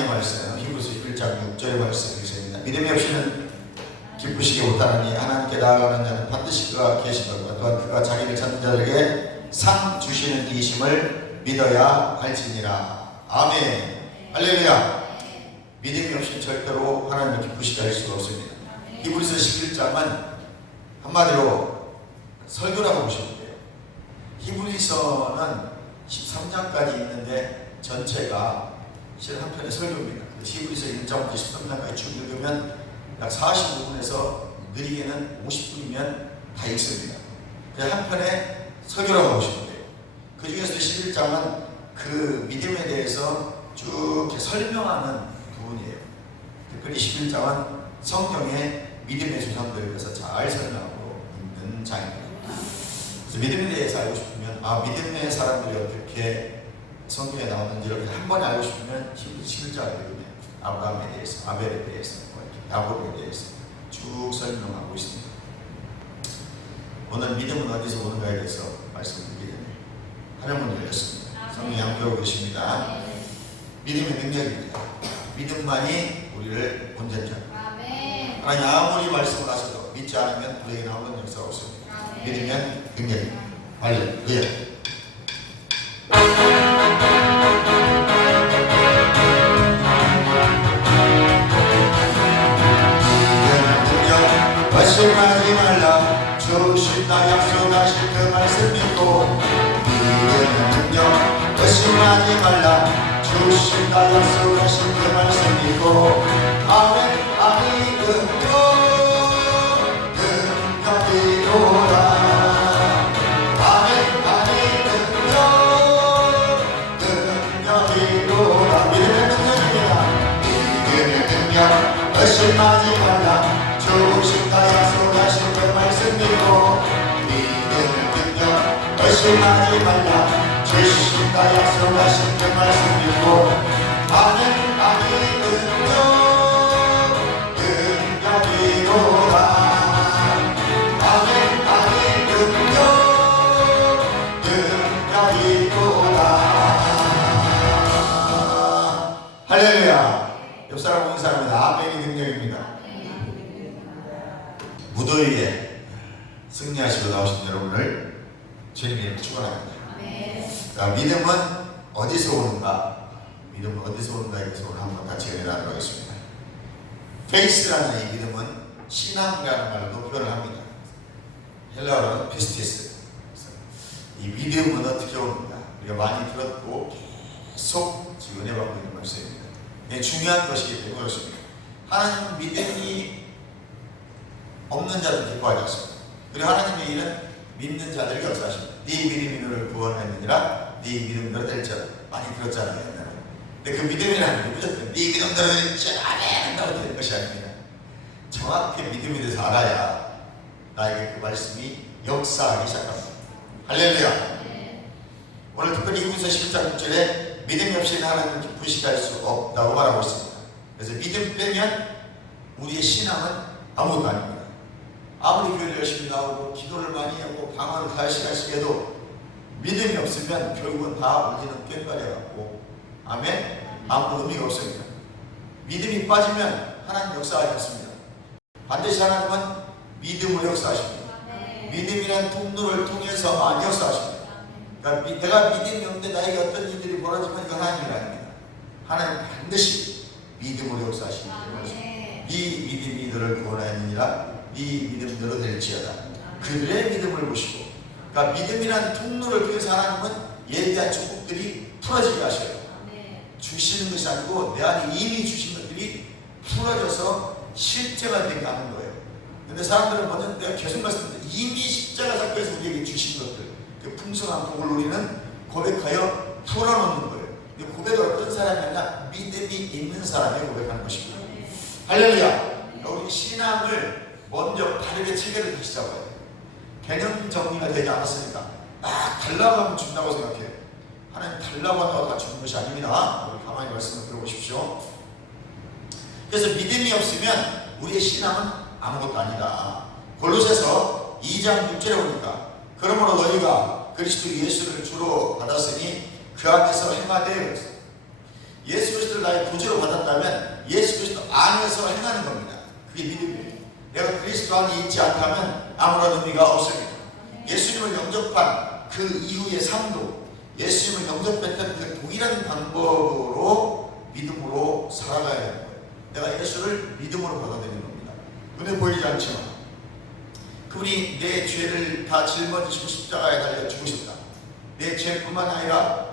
하나님의 말씀, 히브리서 11장 6절의 말씀이 있습니다. 믿음이 없이는 기쁘시기 못하느니 하나님께 나아가는 자는 반드시 그가 계신 것과 또한 그가 자기를 찾는 자들에게 상 주시는 이심을 믿어야 할지니라. 아멘. 할렐루야. 믿음이 없이는 절대로 하나님을 기쁘시게 할 수가 없습니다. 히브리서 11장은 한마디로 설교라고 보시면 돼요. 히브리서는 13장까지 있는데 전체가 실은 한편의 설교입니다. 히브리서 1장부터 13장까지 쭉 읽으면 약 45분에서 느리게는 50분이면 다 읽습니다. 한편의 설교라고 보시면 돼요. 그 중에서 11장은 그 믿음에 대해서 쭉 이렇게 설명하는 부분이에요. 특별히 11장은 성경의 믿음의 조상들에 대해서 잘 설명하고 있는 장입니다. 그래서 믿음에 대해서 알고 싶으면 믿음의 사람들이 어떻게 성경에 나오는지를 한 번에 알고 싶으면 11장을 읽으면 아브라함에 대해서, 아벨에 대해서, 야곱에 대해서 쭉 설명하고 있습니다. 오늘 믿음은 어디서 오는가에 대해서 말씀드리게 됩니다. 하나님은 열렸습니다. 성령 양보하고 계십니다. 믿음의 능력입니다. 믿음만이 우리를 온전케 합니다. 하나님 아무리 말씀을 하셔도 믿지 않으면 우리에게 나오는 역사가 없습니다. 믿으면 능력입니다. 할렐루야. 의심하지 말라. 주신다 약속하신 그 말씀 믿고 믿음의 능력. 의심하지 말라. 주신다 약속하신 그 말씀 믿고 아멘. 아니 능력이로라. 아멘. 아니 능력이로라. 믿음의 능력입니다. 믿음의 능력. 의심하지 말라. 주신다 약속하신 그 말씀 믿고 믿음의 능력. 의심하지 말라. 주신다 약속하신 그 말씀 믿고 아멘. 아니 능력이로라. 아멘. 아니 능력이로라. 할렐루야. 옆사람 보는 사람입니다. 아멘이 능력입니다. 무더위에 승리하시고 나오신 여러분을 주님의 이름으로 축원합니다. 자, 믿음은 어디서 오는가? 믿음은 어디서 오는가에 대해서 오늘 한번 같이 연애하도록 하겠습니다. 페이스라는 이 믿음은 신앙이라는 말로 표현을 합니다. 헬라어로는 피스티스. 이 믿음은 어떻게 오는가? 우리가 많이 들었고 계속 지금 은혜 받고 있는 말씀입니다. 이게 중요한 것이기 때문에 그렇습니다. 하나님은 믿음이 없는 자들 기뻐하지 않습니다. 그리고 하나님의 일은 믿는 자들에게 역사하십니다. 네 믿음이 너를 구원했느니라. 네 믿음 너를 될지어다. 많이 들었잖아요. 근데 그 믿음이라는 게 무조건 네 믿음 너를 될지어다 한다고 되는 것이 아닙니다. 정확히 믿음에 대해서 알아야 나에게 그 말씀이 역사하기 시작합니다. 할렐루야. 오늘 특별히 히브리서 11장 6절에 믿음이 없이는 하나님을 기쁘시게 할 수 없다고 말하고 있습니다. 그래서 믿음 빼면 우리의 신앙은 아무것도 아닙니다. 아무리 교회를 열심히 나오고 기도를 많이 하고 방언을 다 열심히 하시게도 믿음이 없으면 결국은 다 우리는 꽹과려갖고 아멘? 아무 의미가 없습니다. 믿음이 빠지면 하나님 역사하지 않습니다. 반드시 하나님은 믿음으로 역사하십니다. 믿음이란 통로를 통해서만 역사하십니다. 그러니까 내가 믿음이 없는데 나에게 어떤 일들이 벌어지면 이건 하나님이 아닙니다. 하나님은 반드시 믿음으로 역사하시기 때문에 네 믿음이 너를 구원하느니라. 네 믿음 너로 될지어다. 그들의 믿음을 보시고, 그러니까 믿음이라는 통로를 통해서 하나님은 예비한 축복들이 풀어지게 하셔요. 주시는 것이 아니고 내 안에 이미 주신 것들이 풀어져서 실제가 되게 하는 거예요. 근데 사람들은 먼저 내가 계속 말씀드렸는데 이미 십자가 사건에서 우리에게 주신 것들, 그 풍성한 복을 우리는 고백하여 풀어놓는 거예요. 근데 고백을 어떤 사람이 아니라 믿음이 있는 사람이 고백하는 것입니다. 할렐루야. 그러니까 우리 신앙을 먼저 바르게 체계를 다시 잡아야 돼요. 개념 정리가 되지 않았으니까 막 달라고 하면 준다고 생각해요. 하나님 달라고 한다고 다 주는 것이 아닙니다. 우리 가만히 말씀을 들어보십시오. 그래서 믿음이 없으면 우리의 신앙은 아무것도 아니다. 골로새서 2장 6절에 보니까 그러므로 너희가 그리스도 예수를 주로 받았으니 그 안에서 행하되 예수 그리스도를 나의 구주로 받았다면 예수 그리스도 안에서 행하는 겁니다. 그게 믿음이에요. 내가 그리스도 안에 있지 않다면 아무런 의미가 없습니다. 예수님을 영접한 그 이후의 삶도 예수님을 영접했던 그 동일한 방법으로 믿음으로 살아가야 되는 거예요. 내가 예수를 믿음으로 받아들이는 겁니다. 눈에 보이지 않지만 그분이 내 죄를 다 짊어지시고 십자가에 달려 죽으셨다. 내 죄뿐만 아니라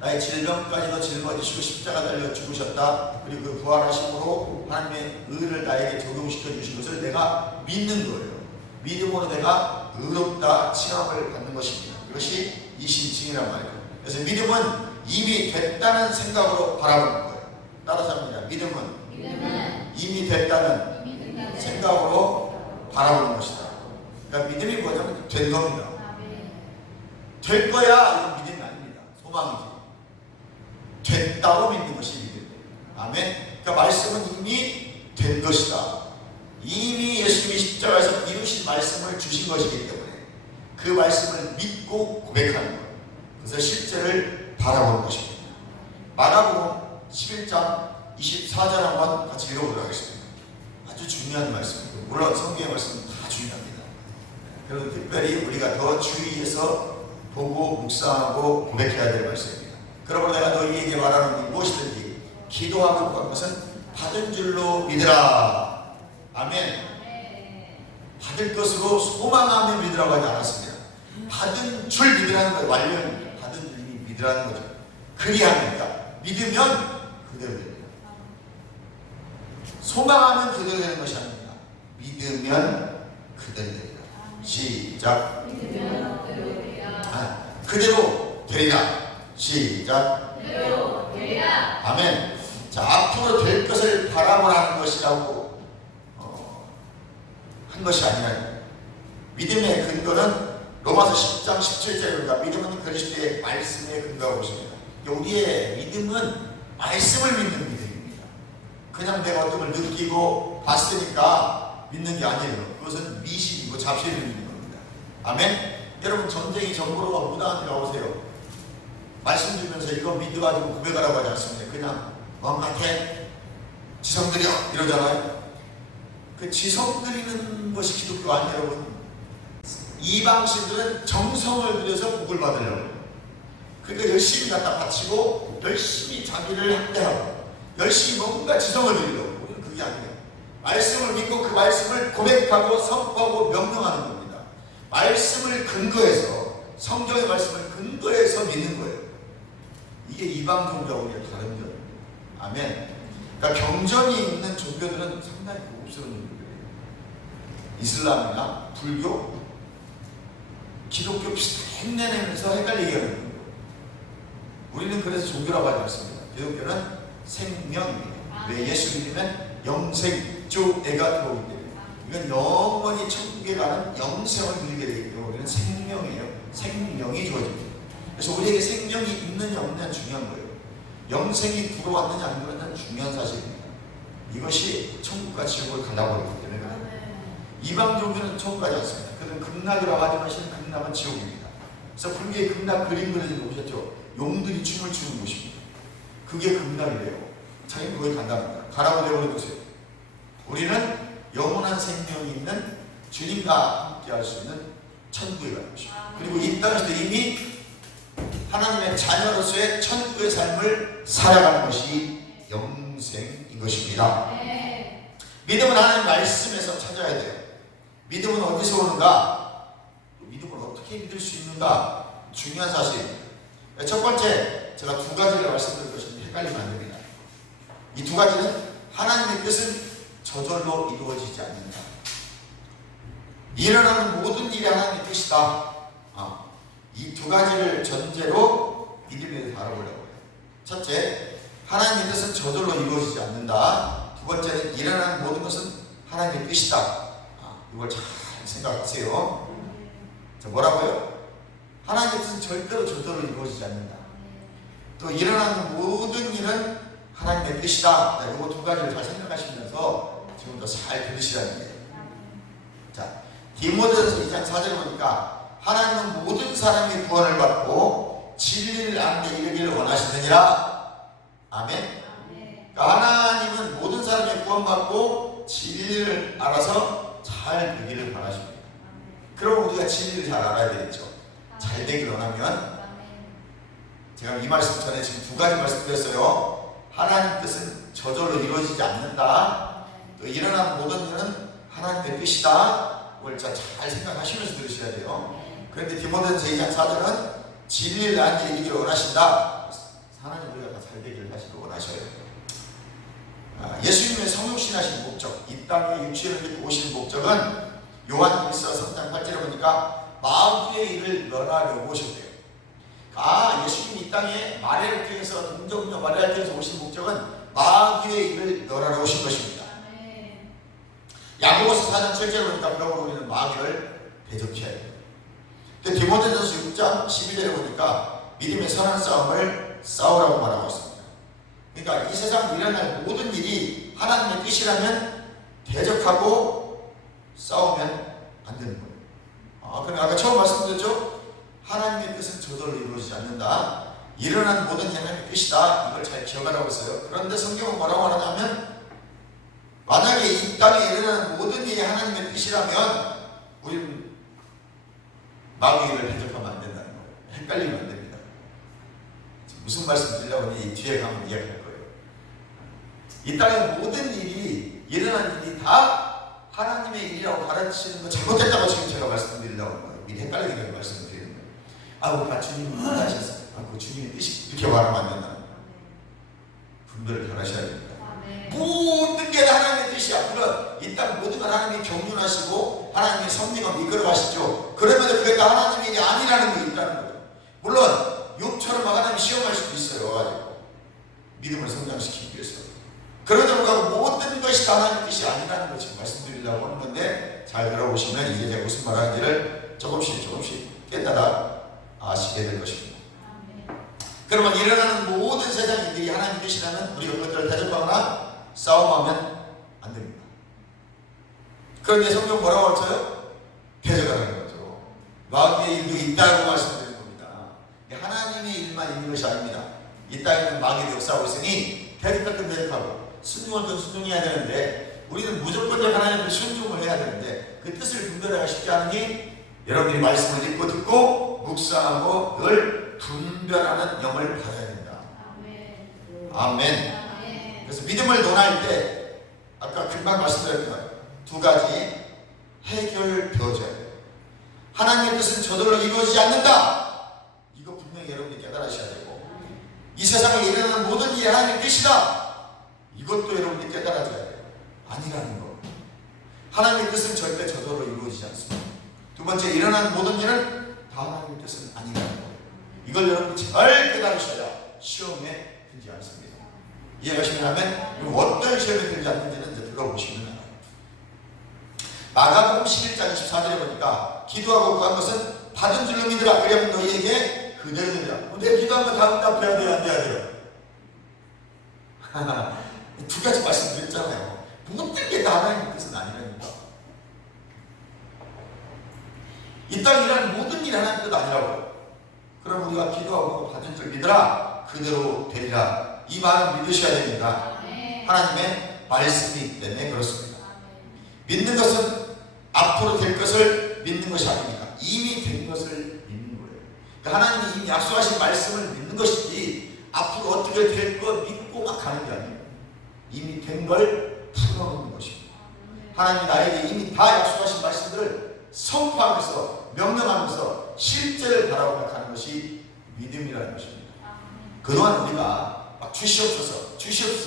나의 질병까지도 짊어지시고 십자가 달려 죽으셨다. 그리고 그 부활하심으로 하나님의 의를 나에게 적용시켜 주신 것을 내가 믿는 거예요. 믿음으로 내가 의롭다 칭함을 받는 것입니다. 이것이 이신칭이란 말이에요. 그래서 믿음은 이미 됐다는 생각으로 바라보는 거예요. 따라서 합니다. 믿음은 이미 됐다는 생각으로 바라보는 것이다. 그러니까 믿음이 뭐냐면 된 겁니다. 될 거야 이건 믿음이 아닙니다. 소망이지. 됐다고 믿는 것이 믿음이에요. 아멘. 그러니까 말씀은 이미 된 것이다. 이미 예수님이 십자가에서 이루신 말씀을 주신 것이기 때문에 그 말씀을 믿고 고백하는 것, 그래서 실제를 바라보는 것입니다. 마가복음 11장 24절 한번 같이 읽어보도록 하겠습니다. 아주 중요한 말씀입니다. 물론 성경의 말씀은 다 중요합니다. 그래도 특별히 우리가 더 주의해서 보고 묵상하고 고백해야 될 말씀입니다. 그러므로 내가 너희에게 말하는 무엇이든지 기도하고 구한 것은 받은 줄로 믿으라. 아멘. 받을 것으로 소망하며 믿으라고 하지 않았습니다. 받은 줄 믿으라는 거예요. 완료는 받은 줄 믿으라는 거죠. 그리하니까 믿으면 그대로 됩니다. 소망하면 그대로 되는 것이 아닙니다. 믿으면 그대로 됩니다. 시작. 그대로 되리라. 시작. 그대로 되리라. 아멘. 자, 앞으로 될 것을 바라보라는 것이라고 한 것이 아니라 믿음의 근거는 로마서 10장 17절입니다. 믿음은 그리스도의 말씀에 근거하고 있습니다. 우리의 믿음은 말씀을 믿는 믿음입니다. 그냥 내가 어떤 걸 느끼고 봤으니까 믿는 게 아니에요. 그것은 미신이고 잡신을 믿는 겁니다. 아멘. 여러분 전쟁이 정보로가 무당한테 나오세요. 말씀 주면서 이거 믿어가지고 고백하라고 하지 않습니다. 그냥 왕한테 지성 드려 이러잖아요. 그 지성 드리는 것이 기독교 아니에요, 여러분. 이방신들은 정성을 들여서 복을 받으려고. 그러니까 열심히 갖다 바치고 열심히 자기를 학대하고 열심히 뭔가 지성을 드리려고. 우리는 그게 아니에요. 말씀을 믿고 그 말씀을 고백하고 선포하고 명령하는 겁니다. 말씀을 근거해서 성경의 말씀을 근거해서 믿는 거예요. 이게 이방 종교하고 우리가 다른 점입니다. 아멘. 그러니까 경전이 있는 종교들은 상당히 고급스러운 종교들이에요. 이슬람이나 불교, 기독교 비슷하게 흉내내면서 헷갈리게 하는 거예요. 우리는 그래서 종교라고 하지 않습니다. 기독교는 생명입니다. 왜 예수 믿으면 영생조애가 들어오기 때문에 이건 영원히 천국에 가는 영생을 누리게 되기 때문에 우리는 생명이에요. 생명이 주어집니다. 그래서 우리에게 생명이 있느냐 없느냐 중요한 거예요. 영생이 들어왔느냐 안 들어왔느냐 중요한 사실입니다. 이것이 천국과 지옥을 갈라버리기 때문에 이방 종교는 천국 가지 않습니다. 그들은 극락이라고 하지만 실은 극락은 지옥입니다. 그래서 불교의 극락 그림 그려진 거 보셨죠? 용들이 춤을 추는 곳입니다. 그게 극락이래요. 자기는 거기 간답니다. 가라고 내버려두세요. 우리는 영원한 생명이 있는 주님과 함께 할 수 있는 천국에 가는 것입니다. 그리고 이 땅에서 이미 하나님의 자녀로서의 천국의 삶을 살아가는 것이 영생인 것입니다. 믿음은 하나님 말씀에서 찾아야 돼요. 믿음은 어디서 오는가? 믿음을 어떻게 믿을 수 있는가? 중요한 사실입니다. 첫 번째, 제가 두 가지를 말씀드릴 것인데 헷갈리면 안 됩니다. 이 두 가지는 하나님의 뜻은 저절로 이루어지지 않는다. 일어나는 모든 일이 하나님의 뜻이다. 이 두 가지를 전제로 믿음에 대해서 알아보려고 해요. 첫째, 하나님의 뜻은 저절로 이루어지지 않는다. 두 번째는 일어나는 모든 것은 하나님의 뜻이다. 이걸 잘 생각하세요. 자, 뭐라고요? 하나님의 뜻은 절대로 저절로 이루어지지 않는다. 또 일어나는 모든 일은 하나님의 뜻이다. 이거 두 가지를 잘 생각하시면서 지금부터 잘 들으시라는 거예요. 자, 디모데전서 2장 4절에 보니까 하나님은 모든 사람이 구원을 받고 진리를 아는 데 이르기를 원하시느니라. 아멘. 그러니까 하나님은 모든 사람이 구원받고 진리를 알아서 잘 되기를 바라십니다. 그럼 우리가 진리를 잘 알아야 되겠죠. 잘 되기를 원하면 제가 이 말씀 전에 지금 두 가지 말씀드렸어요. 하나님 뜻은 저절로 이루어지지 않는다. 또 일어나는 모든 일은 하나님의 뜻이다. 그걸 잘 생각하시면서 들으셔야 돼요. 그런데 디모데전서 2장 4절은 진리를 알게 이기를 원하신다. 하나님 우리가 다 잘 되기를 하시길 원하셔요. 예수님의 성육신하신 목적, 이 땅에 육신을 입고 오신 목적은 요한일서 3장 8절에 보니까 마귀의 일을 멸하려고 오셨대요. 예수님이 이 땅에 마리아를 통해서 동정녀 마리아를 통해서 오신 목적은 마귀의 일을 멸하러 오신 것입니다. 야고보서 4장 7절에 보니까 그러므로 우리는 마귀를 대적해야 돼요. 근데 디모데전서 6장 11절에 보니까 믿음의 선한 싸움을 싸우라고 말하고 있습니다. 그러니까 이 세상에 일어날 모든 일이 하나님의 뜻이라면 대적하고 싸우면 안 되는 거예요. 그럼 아까 처음 말씀드렸죠? 하나님의 뜻은 저절로 이루어지지 않는다. 일어난 모든 하나님의 뜻이다. 이걸 잘 기억하라고 했어요. 그런데 성경은 뭐라고 하냐면 만약에 이 땅에 일어나는 모든 일이 하나님의 뜻이라면 우리는 마귀를 대적하면 안 된다는 거예요. 헷갈리면 안 됩니다. 무슨 말씀 드리려고 하니 뒤에 가면 이야기할 거예요. 이 땅의 모든 일이 일어난 일이 다 하나님의 일이라고 가르치는 거 잘못했다고 지금 제가 말씀드리려고 하는 거예요. 미리 헷갈리게 되는 말씀을 드리는 거예요. 주님이 하셨어요. 그 주님의 뜻이 이렇게 말하면 안 된다는 거예요. 분별을 잘하셔야 됩니다. 모든 게 하나님의 뜻이야. 물론 이 땅 모든 걸 하나님이 경륜하시고 하나님의 섭리가 이끌어 가시죠. 그러면 그게 다 하나님의 일이 아니라는 거 있다는 거예요. 물론 욥처럼 하나님이 시험할 수도 있어요. 믿음을 성장시키기 위해서. 그러다 보니까 모든 것이 다 하나님의 뜻이 아니라는 걸 지금 말씀드리려고 하는 건데 잘 들어보시면 이제 제가 무슨 말하는지를 조금씩 깨달아 아시게 될 것입니다. 그러면 일어나는 모든 세상 일들이 하나님의 뜻이라면 우리가 그것들을 대적하거나 싸움하면 안 됩니다. 그런데 성경 뭐라고 할까요? 대적하라는 거죠. 마귀의 일도 있다고 말씀드리는 겁니다. 하나님의 일만 있는 것이 아닙니다. 이 땅에는 마귀도 역사하고 있으니 대적할 건 대적하고 순종할 건 순종해야 되는데 우리는 무조건 하나님의 순종을 해야 되는데 그 뜻을 분별하기가 쉽지 않으니 여러분들이 말씀을 읽고 듣고 묵상하고 늘 분별하는 영을 받아야 됩니다. 아멘. 그래서 믿음을 논할 때 아까 금방 말씀드렸던 두 가지 해결 교제. 하나님의 뜻은 저절로 이루어지지 않는다. 이거 분명히 여러분이 깨달으셔야 되고 이 세상에 일어나는 모든 일이 하나님의 뜻이다. 이것도 여러분이 깨달아줘야 돼요. 아니라는 거. 하나님의 뜻은 절대 저절로 이루어지지 않습니다. 두 번째, 일어나는 모든 일은 다 하나님의 뜻은 아니라는 거. 이걸 여러분이 잘 깨달으셔야 시험에 들지 않습니다. 이해하시면 어떤 시험에 들지 않는지는 이제 들어보시면 알아요. 마가복음 11장 24절에 보니까 기도하고 구한 것은 받은 줄로 믿으라. 그러면 너희에게 그대로 되리라. 내 기도한 거 다 응답해야 돼요? 안 돼야 돼요? 두 가지 말씀드렸잖아요. 모든 게 다 하나님의 뜻은 아니라니까. 이 땅에 일하는 모든 일이 하나님의 뜻 아니라고. 그럼 우리가 기도하고 받은 줄 믿으라. 그대로 되리라. 이 말은 믿으셔야 됩니다. 하나님의 말씀이 있기 때문에 그렇습니다. 믿는 것은 앞으로 될 것을 믿는 것이 아닙니다. 이미 된 것을 믿는 거예요. 그러니까 하나님이 이미 약속하신 말씀을 믿는 것이지 앞으로 어떻게 될 거 믿고 막 가는 게 아니에요. 이미 된 걸 풀어놓는 것입니다. 하나님이 나에게 이미 다 약속하신 말씀들을 선포하면서 명령하면서 실제를 바라보며 가는 것이 믿음이라는 것입니다. 그동안 우리가 막 주시옵소서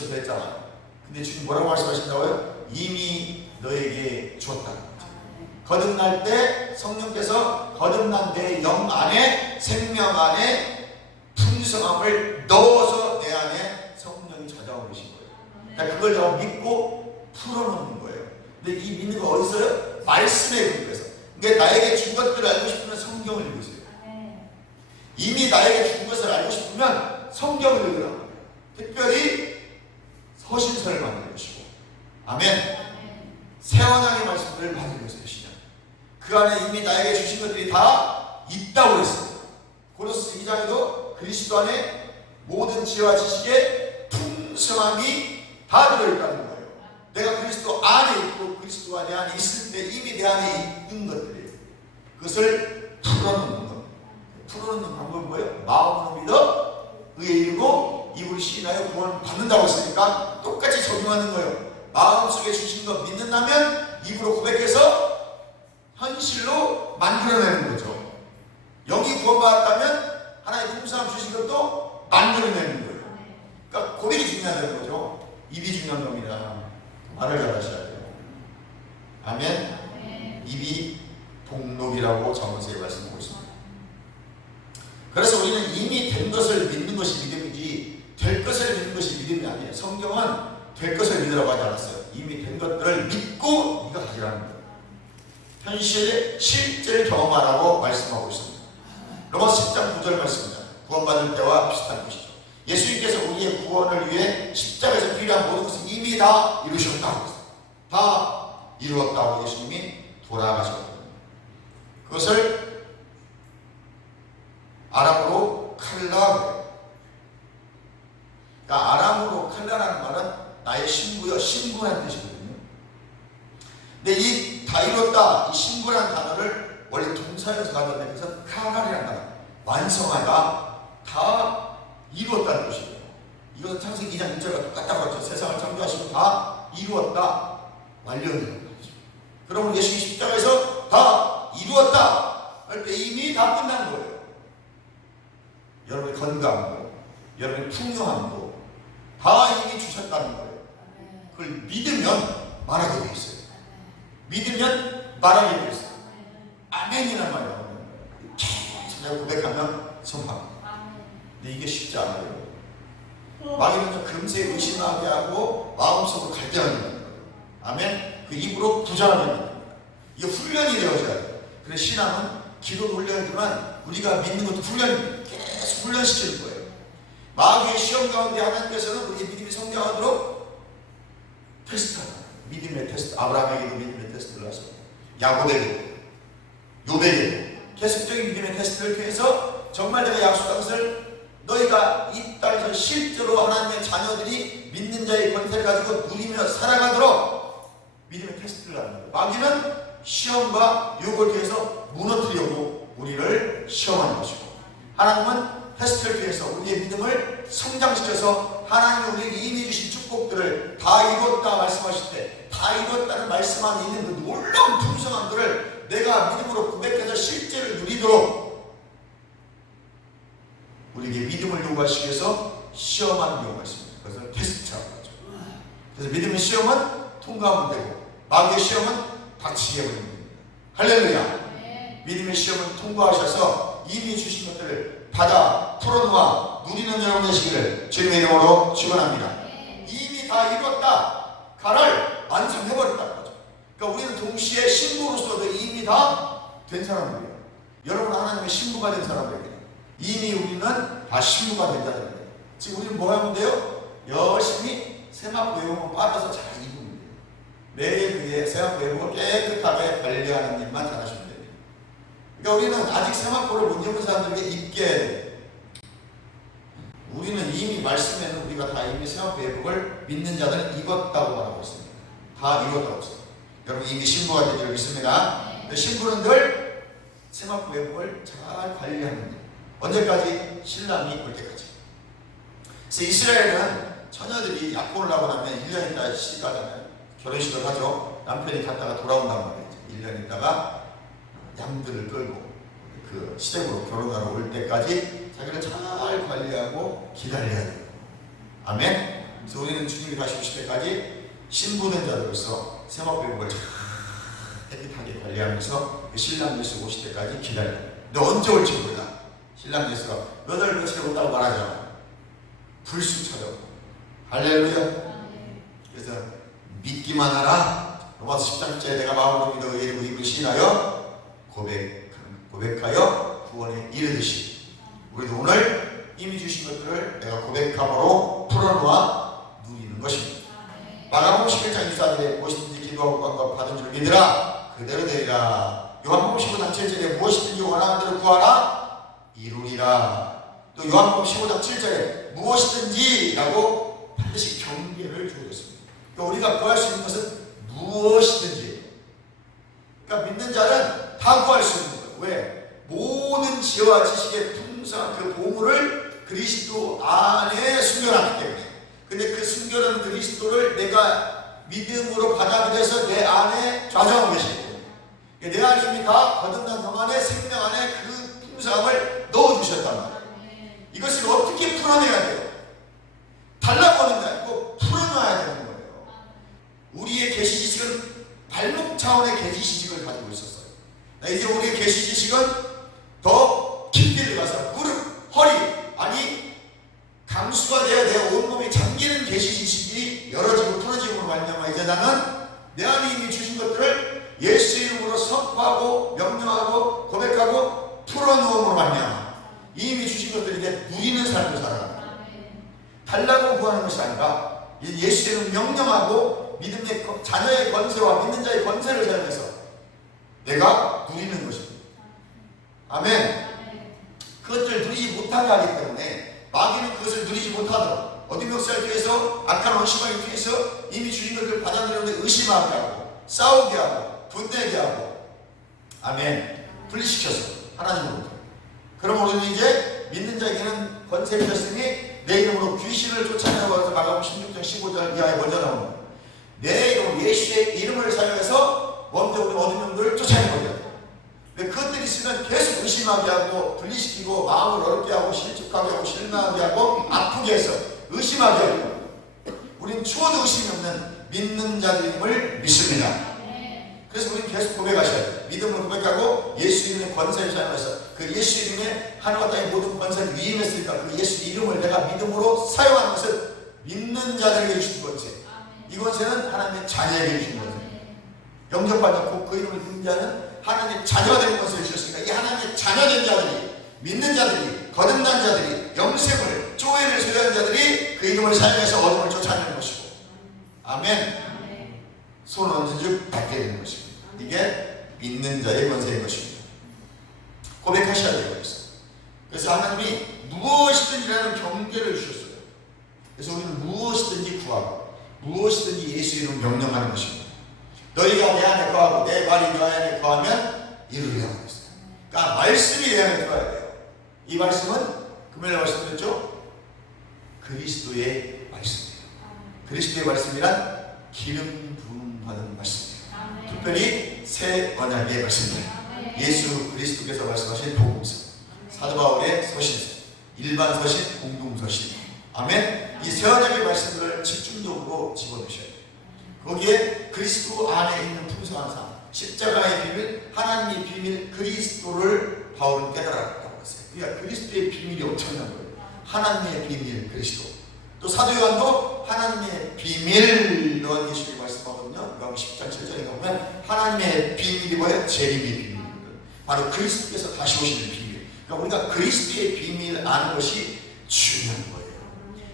그랬잖아요. 근데 주님 뭐라고 말씀하신다고요? 이미 너에게 줬다. 거듭날 때 성령께서 거듭난 내 영 안에 생명 안에 풍성함을 넣어서 내 안에 성령이 찾아오는 것인 거예요. 그러니까 그걸 내가 믿고 풀어놓는 거예요. 근데 이 믿는 거 어디서요? 말씀의 근거에서. 그러니까 나에게 준 것들을 알고 싶으면 성경을 읽으세요. 이미 나에게 준 것을 알고 싶으면 성경을 읽으라고. 특별히 서신서를 많이 읽으시고, 아멘. 세원양의 말씀들을 많이 읽으세요. 그 안에 이미 나에게 주신 것들이 다 있다고 했어요. 고린도서 2장에도 그리스도 안에 모든 지혜와 지식의 풍성함이 다 들어있다는 거예요. 내가 그리스도 안에 있고 그리스도 안에 있을 때 이미 내 안에 있는 것들이에요. 그것을 풀어놓는 것. 풀어놓는 방법은 뭐예요? 마음으로 믿어 의에 이르고 입으로 시인하여 구원을 받는다고 했으니까 똑같이 적용하는 거예요. 마음속에 주신 것 믿는다면 입으로 고백해서 현실로 만들어내는 거죠. 영이 구원받았다면 하나님 풍성함 주신 것도 만들어내는 거예요. 그러니까 고백이 중요하다는 거죠. 입이 중요한 겁니다. 말을 잘하셔야 돼요. 아멘. 입이 동록이라고 정서에 말씀하고 있습니다. 그래서 우리는 이미 된 것을 믿는 것이 믿음이지 될 것을 믿는 것이 믿음이 아니에요. 성경은 될 것을 믿으라고 하지 않았어요. 이미 된 것들을 믿고 네가 가지라는 거예요. 현실의 실제를 경험하라고 말씀하고 있습니다. 로마서 10장 9절 말씀입니다. 구원받을 때와 비슷한 것이죠. 예수님께서 우리의 구원을 위해 십자가에서 필요한 모든 것을 이미 다 이루셨다고 했어요. 다 이루었다고 예수님이 돌아가셨거든요. 그것을 아람어로 칼라예요. 그러니까 아람어로 칼라라는 말은 나의 신부여, 신부라는 뜻이거든요. 근데 이 다 이뤘다, 이 신부라는 단어를 원래 동사에서 가져왔는데 그래서 카라리라는 단어, 완성하다, 다 이루었다는 뜻이에요. 이것은 창세기 2장 1절과 똑같다고 하죠. 세상을 창조하시고 다 이루었다, 완료했다. 그러면 예수님 십자가에서 다 이루었다 할 때 이미 다 끝난 거예요. 여러분의 건강도, 여러분의 풍요함도 다 이미 주셨다는 거예요. 그걸 믿으면 말하게 되어 있어요. 믿으면 말하게 되어 있어요. 아멘이란 말이 나오는 거예요. 계속 내가 고백하면 선포합니다. 근데 이게 쉽지 않아요. 마귀는 금세 의심하게 하고 마음속으로 갈등하는 거예요. 아멘. 그 입으로 부정하는 겁니다. 이게 훈련이 되어져야 돼요. 그래서 신앙은 기도도 훈련이지만 우리가 믿는 것도 계속 훈련시키는 거예요. 마귀의 시험 가운데 하나님께서는 우리의 믿음이 성장하도록 테스트하는 믿음의 테스트. 아브라함에게도 믿음의 테스트를 하셨고 야곱에게도 요백에게도 계속적인 믿음의 테스트를 통해서 정말 내가 약속한 것을 너희가 이 땅에서 실제로 하나님의 자녀들이 믿는 자의 권세를 가지고 누리며 살아가도록 믿음의 테스트를 하는 거예요. 마귀는 시험과 유혹을 통해서 무너뜨리려고 우리를 시험하는 것이고 하나님은 테스트를 통해서 우리의 믿음을 성장시켜서 하나님이 우리에게 이미 주신 축복들을 다 이뤘다 말씀하실 때 다 이뤘다는 말씀 안에 있는 그 놀라운 풍성함들을 내가 믿음으로 고백해서 실제를 누리도록 우리에게 믿음을 요구하시기 위해서 시험하는 경우가 있습니다. 그래서 테스트라고 하죠. 그래서 믿음의 시험은 통과하면 되고 마귀의 시험은 닥치게 해버립니다. 할렐루야. 믿음의 시험은 통과하셔서 이미 주신 것들을 받아 풀어놓아 누리는 여러분 되시기를 주님의 이름으로 축원합니다. 이미 다 이뤘다. 가를 완성해버렸다는 거죠. 그러니까 우리는 동시에 신부로서도 이미 다 된 사람들이에요. 여러분 하나님의 신부가 된 사람들이에요. 이미 우리는 다 신부가 된 자들이에요. 지금 우리는 뭐 하면 돼요? 열심히 세마포 외국을 빠져서 잘 입으면 돼요. 매일 그게 세마포 외국을 깨끗하게 관리하는 일만 잘하시면 돼요. 그러니까 우리는 아직 세마포를 못 입은 사람들에게 입게 해야 돼요. 우리는 이미 말씀에는 우리가 다 이미 세마포 외국을 믿는 자들은 입었다고 말하고 있습니다. 다 입었다고 했습니다. 여러분 이미 신부가 된 줄 믿습니다. 신부는 늘 세마포 외국을 잘 관리하는 일. 언제까지? 신랑이 올 때까지. 그래서 이스라엘은 처녀들이 약혼을 하고 나면 1년 있다 시집가잖아요. 결혼식을 하죠. 남편이 갔다가 돌아온단 말이죠. 1년 있다가 양들을 끌고 그 시댁으로 결혼하러 올 때까지 자기를 잘 관리하고 기다려야 돼요. 아멘. 그래서 우리는 주님이 다시 오실 때까지 신부된 자들로서 세마포 외국을 잘 깨끗하게 관리하면서 그 신랑 예수 오실 때까지 기다려요. 근데 언제 올지 몰라. 신랑 예수가 몇 월 며칠에 온다고 말하잖아. 불쑥처럼. 할렐루야. 그래서 믿기만 하라. 로마서 10장째 내가 마음으로 믿어 의로 입을 신하여 고백하여 구원에 이르듯이 우리도 오늘 이미 주신 것들을 내가 고백함으로 풀어놓아 누리는 것입니다. 마가복음 11장 24절에 무엇이든지 기도하고 간과 받은 줄 믿으라 그대로 되리라. 요한복음 15장 7절에 무엇이든지 원하는 대로 구하라 이루리라. 또 요한복음 15장 7절에 무엇이든지 라고 반드시 경계를 주어졌습니다. 그러니까 우리가 구할 수 있는 것은 무엇이든지, 그러니까 믿는 자는 다 구할 수 있는 거예요. 왜? 모든 지혜와 지식의 풍성한 그 보물을 그리스도 안에 숨겨놨기 때문에. 근데 그 숨겨놓은 그리스도를 내가 믿음으로 받아들여서 내 안에 좌정하고 계시고, 내 안에 이미 다 거듭난 동안에 생명 안에 그 풍성함을 넣어주셨단 말이에요. 이것을 어떻게 풀어내야 돼요? 달라고 하는 게 아니고 풀어놔야 되는 거예요. 우리의 계시 지식은 발목 차원의 계시 지식을 가지고 있었어요. 이제 우리의 계시 지식은 더 깊게 들어가서 무릎, 허리, 아니 강수가 되어 내 온몸이 잠기는 계시 지식이 열어지고 풀어짐으로 말미암아 이제 나는 내 안에 이미 주신 것들을 예수 이름으로 선포하고 명령하고 고백하고 풀어놓음으로 말미암아 이미 주신 것들을 이제 누리는 삶을 살아간다. 달라고 구하는 것이 아니라 예수 이름 명령하고 믿음의 자녀의 권세와 믿는 자의 권세를 사용해서 내가 누리는 것입니다. 아멘. 그것들을 누리지 못하게 하기 때문에 마귀는 그것을 누리지 못하도록 어둠 역사를 통해서 악한 원시방을 통해서 이미 주신 것을 받아들이는데 의심하게 하고 싸우게 하고 분내게 하고 아멘 분리시켜서 하나님으로부터. 그럼 우리는 이제 믿는 자에게는 권세를 줬으니 내 이름으로 귀신을 쫓아내고 해서 마가복음 16장 15절 이하에 먼저 나오는 거예요. 내 이름 예수의 이름을 사용해서 먼저 우리 어둠 영들을 쫓아내는 거예요. 그것들이 있으면 계속 의심하게 하고 분리시키고 마음을 어렵게 하고 실족하게 하고 실망하게 하고 아프게 해서 의심하게 하고. 우리는 추워도 의심이 없는 믿는 자들임을 믿습니다. 그래서 우리는 계속 고백하셔야 돼요. 믿음을 고백하고 예수 이름의 권세를 사용해서 그 예수 이름의 하늘과 땅의 모든 권세를 위임했으니까 그 예수 이름을 내가 믿음으로 사용하는 것은 믿는 자들에게 주신 권세. 이 권세는 하나님의 자녀에게 주신 권세. 영접받지 않고 그 이름을 믿는 자는 하나님의 자녀가 되는 것을 주셨으니까 이 하나님의 자녀된 자들이 믿는 자들이 거듭난 자들이 영생을 조회를 소유한 자들이 그 이름을 사용해서 어둠을 쫓아내는 것이고 아멘. 손을 얹은즉 닿게 되는 것입니다. 이게 믿는 자의 권세인 것입니다. 고백하셔야 돼요. 그래서 하나님이 무엇이든지라는 경계를 주셨어요. 그래서 우리는 무엇이든지 구하고 무엇이든지 예수 이름 명령하는 것입니다. 너희가 내 안에 거하고 내 말이 너 안에 거하면 이루리라 하고 있어요. 그러니까 말씀이 내 안에 들어야 돼요. 이 말씀은 금요일에 말씀드렸죠? 그리스도의 말씀이에요. 그리스도의 말씀이란 기름 부음 받은 말씀이에요. 특별히 새 언약의 말씀이에요. 예수 그리스도께서 말씀하신 복음서, 사도 바울의 서신서, 일반 서신, 공동 서신. 아멘. 이 새 언약의 말씀들을 집중적으로 집어넣으셔야 돼요. 거기에 그리스도 안에 있는 풍성한 삶, 십자가의 비밀, 하나님의 비밀, 그리스도를 바울은 깨달았다고 했어요. 그러니까 그리스도의 비밀이 엄청난 거예요. 하나님의 비밀, 그리스도. 또 사도 요한도 하나님의 비밀 요한계시록 말씀하거든요. 요한 10장 7절에 보면 하나님의 비밀이 뭐예요? 재림의 비밀이거든. 바로 그리스도께서 다시 오시는 비밀. 그러니까 우리가 그리스도의 비밀 아는 것이 중요한 거예요.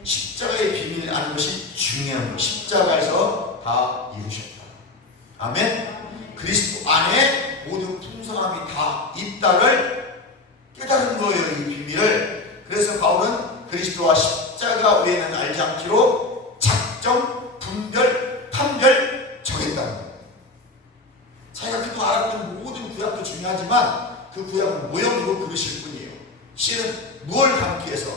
십자가의 비밀 아는 것이 중요한 거예요. 십자가에서 다 이루셨다. 아멘. 그리스도 안에 모든 풍성함이 다 있다를 깨달은 거예요. 이 비밀을. 그래서 바울은 그리스도와 십자가 외에는 알지 않기로 작정, 분별, 판별 정했다는 거예요. 자기가 그동안 알았던 모든 구약도 중요하지만 그 구약은 모형으로 그릇일 뿐이에요. 실은 무엇을 담기 위해서?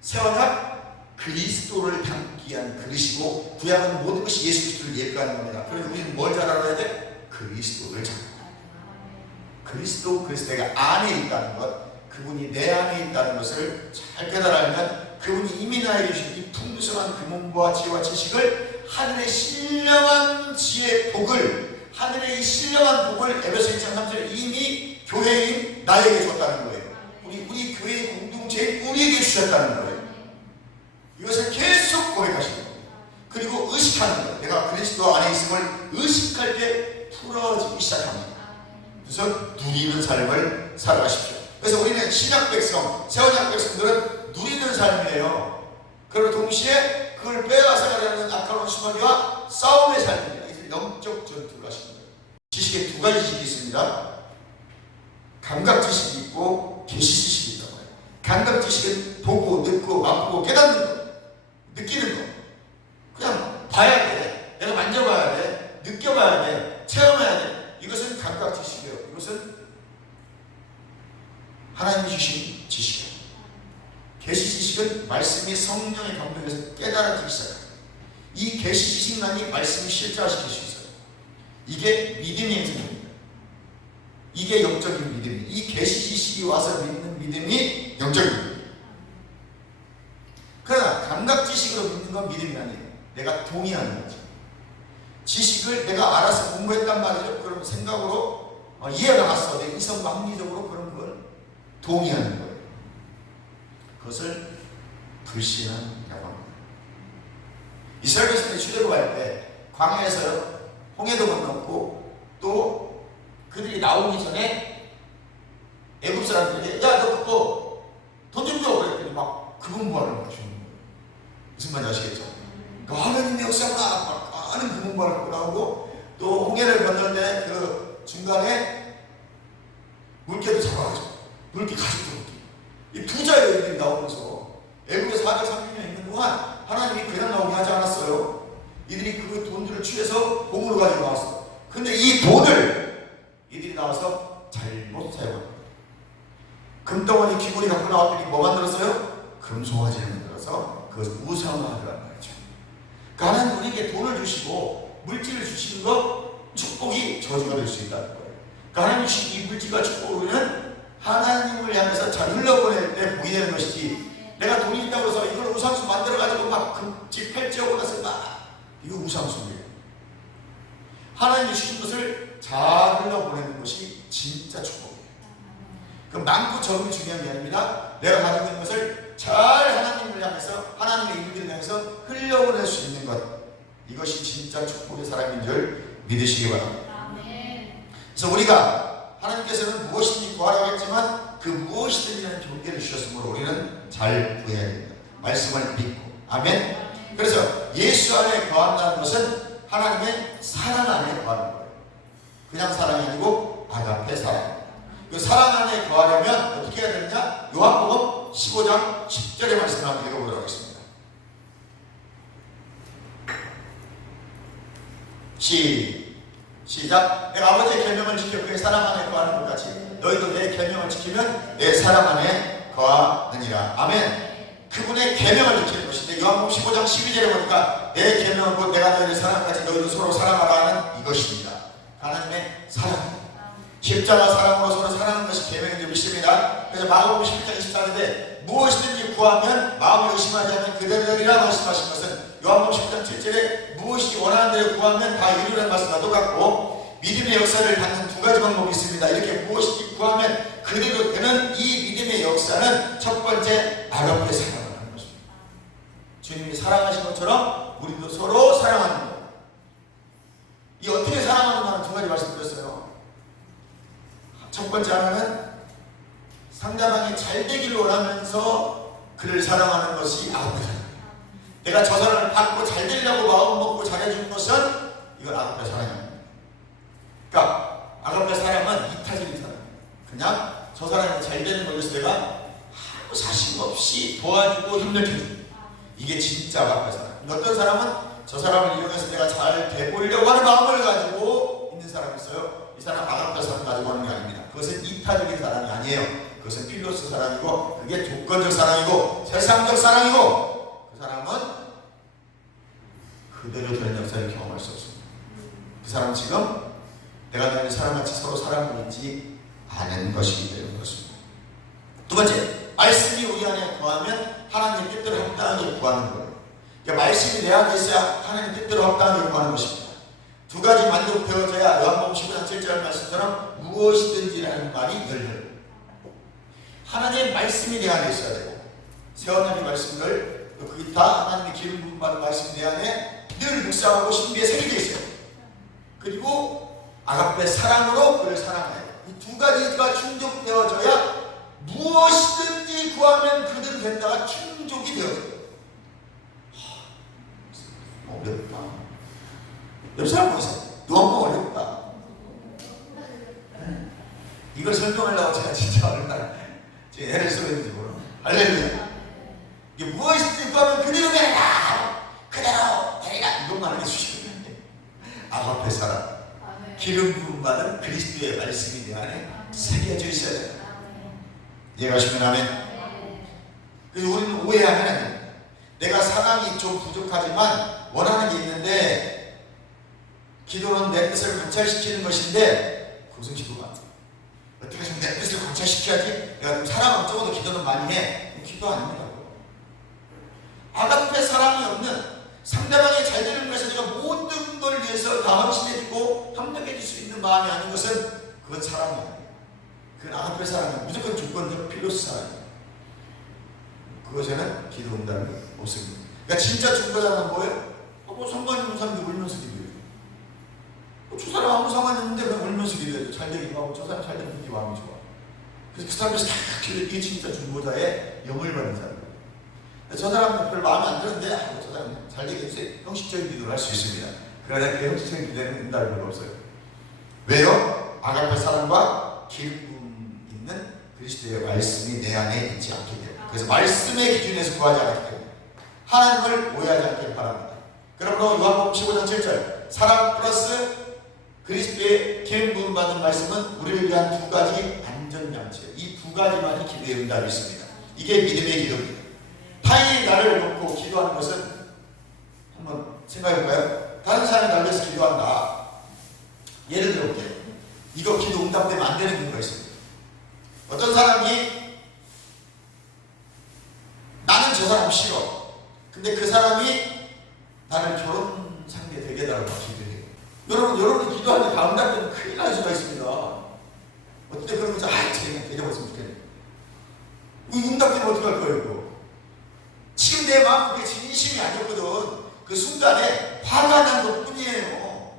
새언약 그리스도를 담기 위한 그릇이고 구약은 모든 것이 예수 그리스도를 예표하는 겁니다. 그래서 우리는 뭘 잘 알아야 돼? 그리스도를 잘 알아야 돼. 그리스도가 안에 있다는 것, 그분이 내 안에 있다는 것을 잘 깨달으면 그분이 이미 나에게 주신 이 풍성한 금은과 지혜와 지식을 하늘의 신령한 지혜 복을, 하늘의 이 신령한 복을 에베소 1장 3절에 이미 교회인 나에게 줬다는 거예요. 우리 교회의 공동체에 우리에게 주셨다는 거예요. 이것을 계속 고백하시는 거예요. 그리고 의식하는 거예요. 내가 그리스도 안에 있음을 의식할 때 풀어지기 시작합니다. 그래서 누리는 삶을 살아가십시오. 그래서 우리는 신약 백성, 새언약 백성들은 누리는 삶이에요. 그리고 동시에 그걸 빼앗아가려는 악한 원수마귀와 싸움의 삶입니다. 이제 영적 전투를 하시는 거예요. 지식에 두 가지 지식이 있습니다. 감각 지식이 있고 계시 지식이 있다고 해요. 감각 지식은 보고, 듣고, 맛보고, 깨닫는 거예요. 느끼는 거. 그냥 봐야 돼. 내가 만져봐야 돼. 느껴봐야 돼. 체험해야 돼. 이것은 감각 지식이에요. 이것은 하나님이 주신 지식이에요. 계시 지식은 말씀이 성령의 감동에서 깨달아지기 시작합니다. 이 계시 지식만이 말씀을 실제화시킬 수 있어요. 이게 믿음의 행성입니다. 이게 영적인 믿음이. 이 계시 지식이 와서 믿는 믿음이 영적인 믿음이에요. 그러나 감각 지식으로 믿는 건 믿음이 아니에요. 내가 동의하는 거죠. 지식을 내가 알아서 공부했단 말이죠. 그럼 생각으로 이해가 갔어. 내 이성과 합리적으로 그런 걸 동의하는 거예요. 그것을 불신한다고 합니다. 이스라엘 백성들이 출애굽할 때 광야에서 홍해도 건넜고 또 그들이 나오기 전에 애굽 사람들에게 야 너 그거 돈 좀 줘 그랬더니 막 그건 뭐하는 거야 주는 거예요. 무슨 말인지 아시겠죠? 하나님의 역사가 많은 금은발을 나오고 또 홍해를 건널 때 그 중간에 물개도 잡아가지고 물개 가지고 이 부자의 여인들이 나오면서 애국에 430년 있는 동안 하나님이 그냥 나오게 하지 않았어요. 이들이 그 돈들을 취해서 봉으로 가지고 나왔어. 근데 이 돈을 이들이 나와서 잘못 사용합니다. 금덩어리 귀걸이 갖고 나왔더니 뭐 만들었어요? 금송아지를 만들어서 그것을 우상화하더란 말이죠. 그러니까 하나님 우리에게 돈을 주시고 물질을 주시는 것 축복이 저주가 될 수 있다는 거예요. 그러니까 하나님 주신 이 물질과 축복은 하나님을 향해서 잘 흘러보낼 때 보이는 것이지 내가 돈이 있다고 해서 이걸 우상수 만들어가지고 막 금집 팔찌하고 나서 막 이거 우상수예요. 하나님이 주신 것을 잘 흘러보내는 것이 진짜 축복이에요. 그럼 많고 적음이 중요한 게 아닙니다. 내가 가지고 있는 것을 잘 하나님을 향해서 하나님의 일들을 향해서 흘려보낼 수 있는 것, 이것이 진짜 축복의 사람인 줄 믿으시기 바랍니다. 그래서 우리가 하나님께서는 무엇이든지 구하라고 했지만 그 무엇이든지라는 종교를 주셨으므로 우리는 잘 구해야 됩니다. 말씀을 믿고. 아멘. 그래서 예수 안에 거한다는 것은 하나님의 사랑 안에 거하는 거예요. 그냥 사랑이 아니고 아가페 사랑. 그 사랑 안에 거하려면 어떻게 해야 되느냐? 요한복음 15장 10절의 말씀을 한번 읽어보도록 하겠습니다. 시작. 내가 아버지의 계명을 지켜 그의 사랑 안에 거하는 것 같이 너희도 내 계명을 지키면 내 사랑 안에 거하느니라. 아멘. 그분의 계명을 지키는 것인데 요한복음 15장 12절에 보니까 내 계명은 곧 내가 너희를 사랑같이 너희도 서로 사랑하라 하는 이것입니다. 하나님의 사랑. 십자가 사랑으로 서로 사랑하는 것이 계명인 줄 믿습니다. 그래서 마가복음 11장 24절에 무엇이든지 구하면 마음을 의심하지 않으면 그대로 되리라 말씀하신 것은 요한복음 10장 7절에 무엇이 원하는 대로 구하면 다 이루라는 말씀과 똑같고 믿음의 역사를 갖는 두 가지 방법이 있습니다. 이렇게 무엇이든지 구하면 그대로 되는 이 믿음의 역사는 첫 번째 아가페 사랑하는 것입니다. 주님이 사랑하신 것처럼 우리도 서로 사랑하는 것. 이 어떻게 사랑하는가는 두 가지 말씀드렸어요. 첫 번째 하나는 상대방이 잘 되기를 원하면서 그를 사랑하는 것이 아가페 사랑. 내가 저 사람을 받고 잘 되려고 마음 먹고 잘해주는 것은 이건 아가페 사랑입니다. 그러니까 아가페 사랑은 이타적인 사랑. 그냥 저 사람이 잘 되는 것에서 내가 아무 사심 없이 도와주고 힘들어주는 이게 진짜 아가페 사랑. 어떤 사람은 저 사람을 이용해서 내가 잘 돼보려고 하는 마음을 가지고 있는 사람이 있어요. 이 사람 아가페 사랑 가지고 하는 게 아닙니다. 그것은 이타적인 사랑이 아니에요. 그것은 필로스 사랑이고 그게 조건적 사랑이고 세상적 사랑이고 그 사람은 그대로 되는 역사를 경험할 수 없습니다. 그 사람은 지금 내가 너희를 사랑같이 서로 사랑하고 있지 않은 것이기 때문에 그렇습니다. 두 번째, 말씀이 우리 안에 구하면 하나님의 뜻대로 합당하게 구하는 거예요. 그러니까 말씀이 내 안에 있어야 하나님의 뜻대로 합당하게 구하는 것입니다. 두 가지 만족되어져야 요한복음 15장 7절 말씀처럼 무엇이든지라는 말이 열려요. 하나님의 말씀이 내 안에 있어야 되고 세워나니 말씀을 그게 다 하나님의 기름 부음 받은 말씀이 내 안에 늘 묵상하고 신비에 새기게 있어요. 그리고 아가페 사랑으로 그를 사랑해야 돼요. 이 두 가지가 충족되어져야 무엇이든지 구하면 그대로 된다가 충족이 되어져요. 어렵다. 옆 사람 보세요. 너무 어렵다. 이걸 설명하려고 제가 진짜 어렵다. 제가 애를 쓰고 있는지 모르겠어요. 할렐루야. 이게 무엇이든지 구하면 그대로 되라. 하나님이 주시는 거예요. 아가페 사랑, 기름 부음 받은 그리스도의 말씀이 내 안에 새겨져 있어야 돼요. 이해가시면 아멘. 그래서 우리는 오해하면 안 됩니다. 내가 사랑이 좀 부족하지만 원하는 게 있는데 기도는 내 뜻을 관찰시키는 것인데 그것은 기도가 안 돼. 어떻게 좀 내 뜻을 관찰시켜야지. 내가 사랑은 적어도 기도는 많이 해. 기도 아닙니다. 아가페 사랑이 없는, 상대방이 잘 되는 것에서 내가 모든 걸 위해서 다 헌신해주고 협력해줄 수 있는 마음이 아닌 것은 그건 사랑이 아니에요. 그건 아가페 사랑은 무조건 조건적 필요스 사랑이에요. 그것에는 기도 응답이 없습니다. 그러니까 진짜 중보자는 뭐예요? 뭐 상관 있는 사람이 울면서 기도해요. 저 사람 아무 상관 없는데 왜 울면서 기도해요? 잘 되기도 하고 저 사람 잘 되는 게 마음이 좋아. 그래서 그 사람들이 다 기도해. 이게 진짜 중보자의 영을 받는 사람이에요. 저 사람은 별로 마음에 안 드는데 저 사람 잘 되겠지? 형식적인 기도를 할 수 있습니다. 그러나 그 형식적인 기도는 응답이 별로 없어요. 왜요? 아가페 사랑과 기름 있는 그리스도의 말씀이 내 안에 있지 않기 때문에. 그래서 말씀의 기준에서 구하지 않기 때문에 하나님을 오해하지 않길 바랍니다. 그러므로 요한복음 15장 7절 사랑 플러스 그리스도의 기름 부음 받은 말씀은 우리를 위한 두 가지 안전장치예요. 이 두 가지만이 기도의 응답이 있습니다. 이게 믿음의 기도입니다. 타인이 나를 놓고 기도하는 것은 한번 생각해볼까요? 다른 사람이 나를 위해서 기도한다. 예를 들어볼게요. 이거 기도 응답되면 안 되는 경우가 있습니다. 어떤 사람이 나는 저 사람 싫어. 근데 그 사람이 나를 결혼 상대 되게 해달라고 기도해요. 여러분이 기도할 때 다음 날에는 큰일 날 수가 있습니다. 어떨 때 그런 거죠. 쟤는 되져봤으면 좋겠네. 응답되면 어떡할 거예요, 이거? 지금 내 마음 그게 진심이 아니었거든. 그 순간에 화가 난 것 뿐이에요.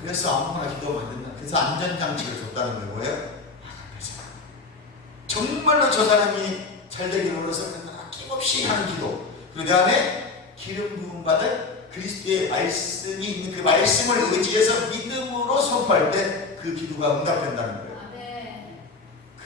그래서 아무거나 기도하면 안 된다. 그래서 안전장치를 줬다는 게 뭐예요? 정말로 저 사람이 잘 되기를 원해서 아낌없이 하는 기도. 그리고 내 안에 기름 부음 받은 그리스도의 말씀이 있는 그 말씀을 의지해서 믿음으로 선포할 때 그 기도가 응답된다는 거예요.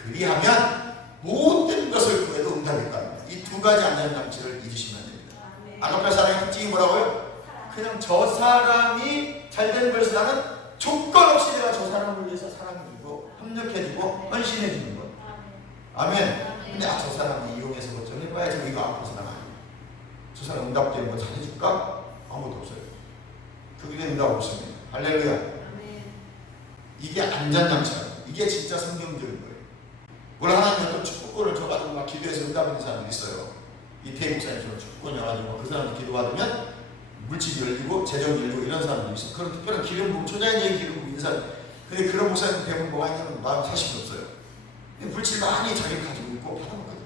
그리하면 모든 것을 구해도 응답일 겁니다. 이 두 가지 안전장치를 잊으시면 안 됩니다. 아가페 사랑의 특징이 뭐라고요? 그냥 저 사람이 잘 되는 것을 나는 조건 없이 내가 저 사람을 위해서 사랑해주고 협력해주고 헌신해주는 것. 아멘. 근데 저 사람이 이용해서 뭐 정해봐야지 이거 아픈 사람 아니에요. 저 사람 응답되는 거 잘해줄까? 아무것도 없어요. 그게 응답 없습니다. 할렐루야. 이게 안전장치예요. 이게 진짜 성경적인 거예요. 물론 하나님은 또 축복권을 줘가지고 막 기도해서 응답하는 사람들이 있어요. 이태희 목사님처럼 축복권이 와가지고 그 사람들 기도받으면 물질이 열리고 재정이 열리고 이런 사람들이 있어요. 그런 특별한 기름 부음, 초자연적인 기름 부음 있는 사람. 근데 그런 목사님 대부분 뭐가 있냐면 마음 사심이 없어요. 물질 많이 자기 가지고 있고 받아먹거든.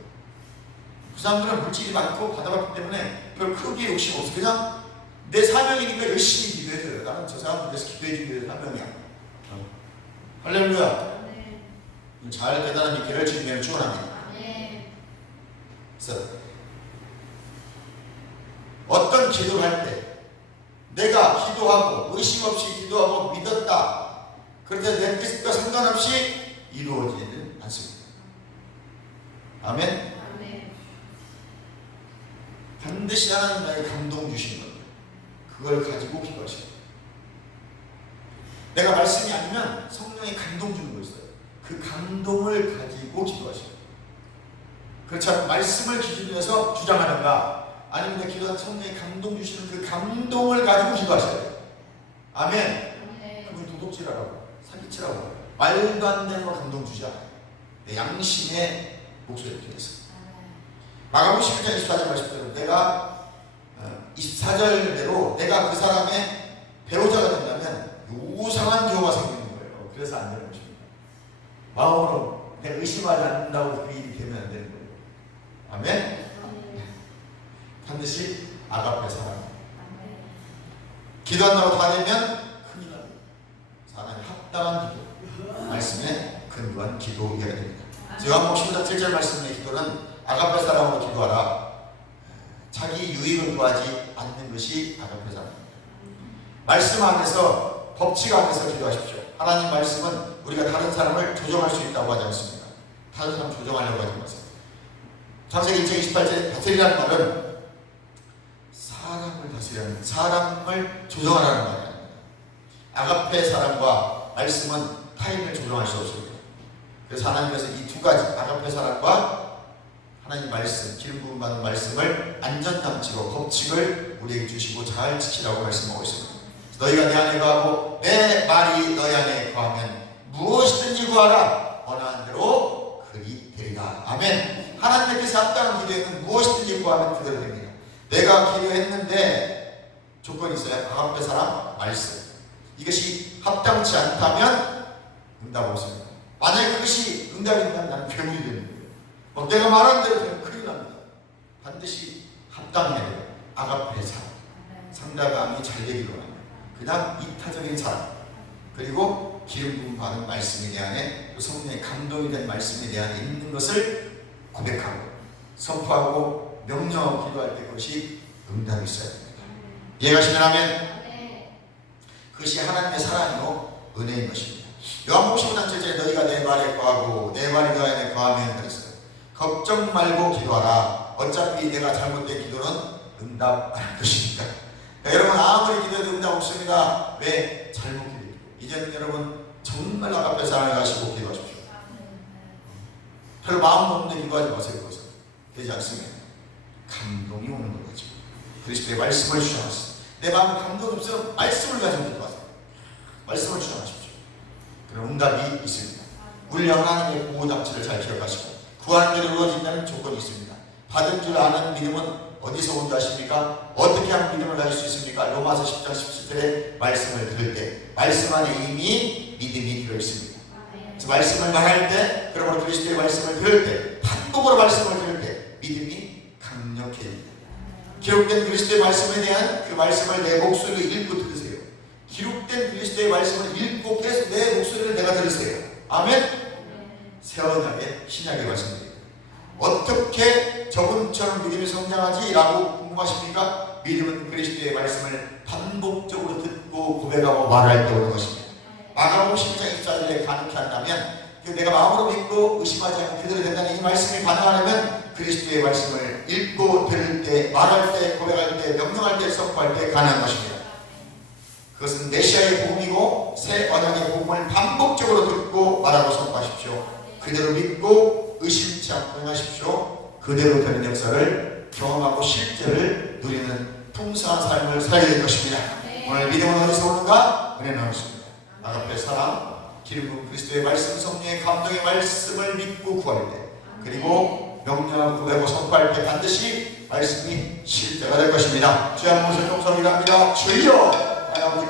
그 사람들은 물질이 많고 받아봤기 때문에 별 크게 욕심 없어. 그냥 내 사명이니까 열심히 기도해줘요. 나는 저 사람들 위해서 기도해주기 위해서 사명이야. 할렐루야. 잘 깨달은 이 길을 주님을 축원합니다. 그래서 어떤 기도를 할 때 내가 기도하고 의심 없이 기도하고 믿었다. 그런데 내 뜻과 상관없이 이루어지지는 않습니다. 아멘. 반드시 하나님 나에게 감동 주신 겁니다. 그걸 가지고 기도하시고 내가 말씀이 아니면 성령이 감동 주는 거 있어요. 그 감동을 가지고 기도하시고 그렇지 않고 말씀을 기준으로 해서 주장하는가 아니면 내 기도한 성령이 감동 주시는 그 감동을 가지고 기도하셔야 돼요. 아멘. 그걸 도둑질하라고 사기치라고 말도 안 되는 거 감동 주지 않아요. 내 양심의 목소리를 통해서 마가복음 11장 24절 말씀대로 내가 24절대로 내가 그 사람의 배우자가 된다면 요상한 교화가 생기는 거예요. 그래서 안 되는 것입니다. 마음으로 내가 의심하지 않는다고 그 일이 되면 안 되는 거예요. 아멘. 반드시 아가페 사랑. 기도한다고 다 되면 큰일 납니다. 사람이 합당한 기도, 말씀에 근거한 기도해야 됩니다. 요한복음 15장 7절 말씀의 기도는 아가페 사랑으로 기도하라. 자기 유익을 구하지 않는 것이 아가페 사랑입니다. 말씀 안에서 법칙 안에서 기도하십시오. 하나님 말씀은 우리가 다른 사람을 조정할 수 있다고 하지 않습니다. 다른 사람 조정하려고 하지 마세요. 창세기 1장 28절에 다스리라는 말은 사람을 다스리는 어떻게 하는 사람을 조정하라는 말이야. 아가페 사랑과 말씀은 타인을 조정할 수 없습니다. 그래서 하나님께서 이 두 가지 아가페 사랑과 하나님 말씀, 기름 부음 받은 말씀을 안전장치로 법칙을 우리에게 주시고 잘 지키라고 말씀하고 있습니다. 너희가 내 안에 거하고 내 말이 너희 안에 거하면 무엇이든지 구하라 원하는 대로 그리 되리라. 아멘. 하나님께서 합당한 기도에는 무엇이든지 구하면 그대로 됩니다. 내가 기도했는데 조건이 있어요. 아가페 사랑, 말씀. 이것이 합당치 않다면 응답 없습니다. 만약에 그것이 응답이 된다면 나는 괴물이 되는 거예요. 내가 말한 대로 되면 큰일 납니다. 반드시 합당해야 돼요. 아가페 사랑. 상대방이 잘 되기로 합니다. 그 다음 이타적인 사랑. 그리고 기름 부음 받은 말씀에 대한 성령의 감동이 된 말씀에 대한 있는 것을 고백하고 선포하고 명령하고 기도할 때 그것이 응답이 있어야 됩니다. 이해가시면 하면 그것이 하나님의 사랑이요 은혜인 것입니다. 요한복음 15장 7절에 너희가 내 말에 거하고 내 말이 너희 안에 거하면 그랬어요. 걱정 말고 기도하라. 어차피 내가 잘못된 기도는 응답 안 할 것이니까. 그러니까 여러분 아무리 기도해도 응답 없습니다. 왜? 잘못 기도해요. 이제는 여러분 정말 아가페 사랑을 가시고 기도하십시오. 별로 마음 없는데 기도하지 마세요. 그것은 되지 않습니다. 감동이 오는 거죠. 그리스도의 말씀을 주장하세요. 내 마음에 감동이 없으면 말씀을 가지고 기도하세요. 말씀을 주장하십시오. 그럼 응답이 있습니다. 우리 하나님의 보호장치를 잘 기억하시고 구하는 대로 이루어진다는 조건이 있습니다. 받은 줄 아는 믿음은 어디서 온 줄 아십니까? 어떻게 하면 믿음을 가질 수 있습니까? 로마서 10장 17절에 말씀을 들을 때 말씀 안에 이미 믿음이 들어있습니다. 그래서 말씀을 말할 때, 그러므로 그리스도의 말씀을 들을 때, 반복으로 말씀을 들을 때 믿음이 강력해집니다. 기록된 그리스도의 말씀에 대한 그 말씀을 내 목소리로 읽고 들으세요. 기록된 그리스도의 말씀을 읽고 계속 내 목소리를 내가 들으세요. 아멘. 새 언약의 신약의 말씀입니다. 어떻게 저분처럼 믿음이 성장하지? 라고 궁금하십니까? 믿음은 그리스도의 말씀을 반복적으로 듣고 고백하고 말할 때 오는 것입니다. 마가복음 10장 24절에 가능케 한다면 내가 마음으로 믿고 의심하지 않고 그대로 된다는 이 말씀이 가능하려면 그리스도의 말씀을 읽고 들을 때, 말할 때, 고백할 때, 명령할 때, 선포할 때 가능한 것입니다. 그것은 메시아의 복음이고 새 언약의 복음을 반복적으로 듣고 말하고 선포하십시오. 그대로 믿고 의심치 않고 행하십시오. 그대로 되는 역사를 경험하고 실제를 누리는 풍성한 삶을 살게 될 것입니다. 오늘 믿음은 어디서 오는가? 은혜는 어디서입니다. 아가페 사랑, 기름 부은 그리스도의 말씀, 성령의 감동의 말씀을 믿고 구할 때, 그리고 명령하고 고백하고 선포할 때 반드시 말씀이 실제가 될 것입니다. 주의 한 모습 용서를 합니다. 주여! 하나님